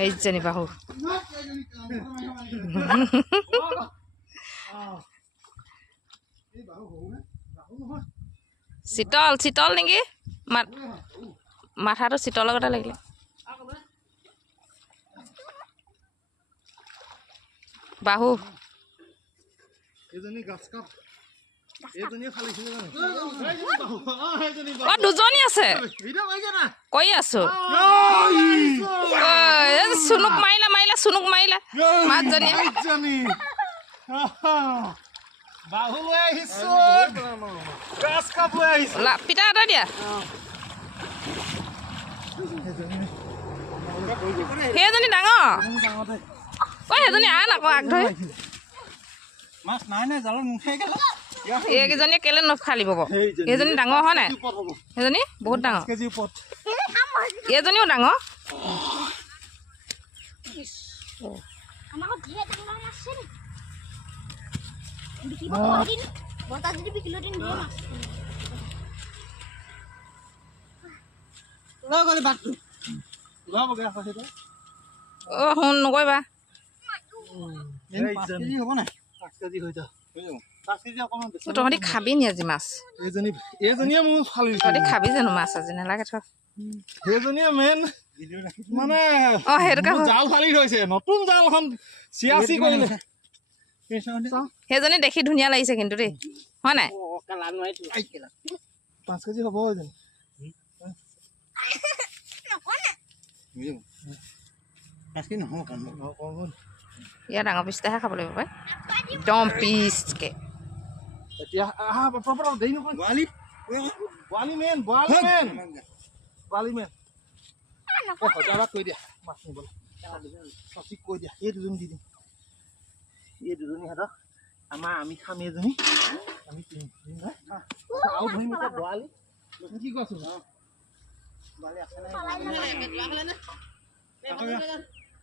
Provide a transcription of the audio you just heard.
এইজনী বাহু চিতল চিতল নেকি মাথাটো চিতল লগতে লাগিলে বাহু দুজনী আছে কৈ আছো চুনুক মাৰিলা চুনুক মাৰিলা মাজজনীয়ে পিতা এটা দিয়া সেইজনী ডাঙৰ ঐ সেইজনী আন আকৌ আগ ধৰি এইকেইজনীয়ে কেলে নখালিব সেইজনী ডাঙৰ হয় নাই সেইজনী বহুত ডাঙৰ এইজনীও ডাঙৰ শুন নকৰিবা তহঁতি খাবি নি আজি মাছ তহঁতি খাবি জানো মাছ আজি নালাগে থ সেইজনীয়ে মেইন মানে সেইটোকে জাল ফালি থৈছে নতুন জালখন চিয়াচি কৰিলে সেইজনী দেখি ধুনীয়া লাগিছে কিন্তু দেই হয় নাই 5 কেজি হ'ব ইয়াৰ ডাঙৰ পিচটাহে খাব লাগিব পাই একদম পিচকে এতিয়া আহা প্ৰপাৰ দেই নকয় বৱালি মেন হজাৰত কৈ দিয়া মাছ নিবলৈ সঠিক কৈ দিয়া এই দুজনী দি দিম এই দুজনী হাতত আমি খাম এজনী আমি তিনিজনী আৰু ধৰিম এতিয়া বৱালি কি কৈছো বৱালি আছে নাই